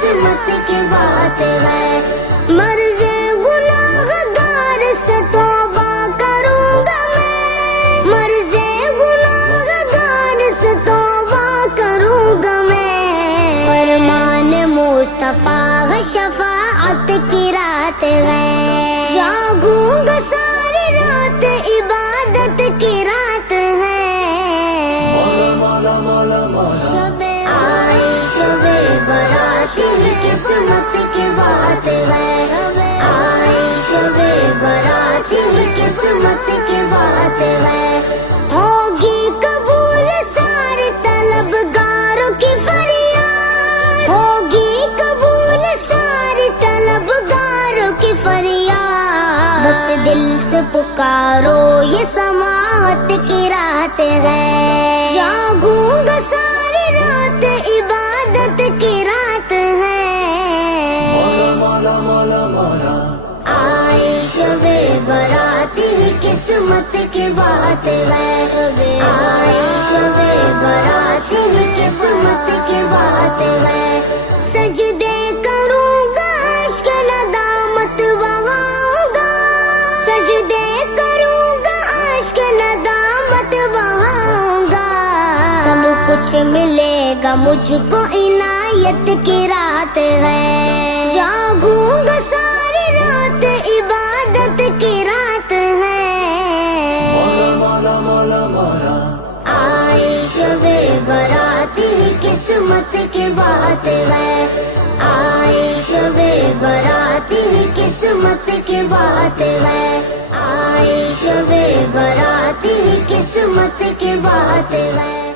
قسمت کی بات ہے. مرض گناہگار سے توبہ کروں گا میں، مرض گناہگار سے توبہ کروں گا میں. فرمان مصطفیٰ شفاعت کی رات ہے، جاگوں گا ساری رات عبادت کی رات ہے. شب آئی شب برات قسمت کی بات ہے، آئی شب برات قسمت کی بات ہے. ہوگی قبول سارے طلبگاروں کی فریاد، ہوگی قبول سارے طلبگاروں کی فریاد. بس دل سے پکارو یہ سماعت کی رات ہے، جاگوں گا ساری رات عبادت کی رات ہے. آئی شب برات قسمت کی بات ہے، آئی شب برات قسمت کی بات ہے. سجدے کروں گا عشق ندامت بہاؤں گا، سجدے کروں گا عشق ندامت بہاؤں گا. سب کچھ ملے گا مجھ کو عنایت کی رات ہے، جاگوں گا ساری رات عبادت کی رات ہے. آئی شب برات قسمت کی بات ہے، آئی شب برات قسمت کی بات ہے، آئی شب برات قسمت کی بات ہے.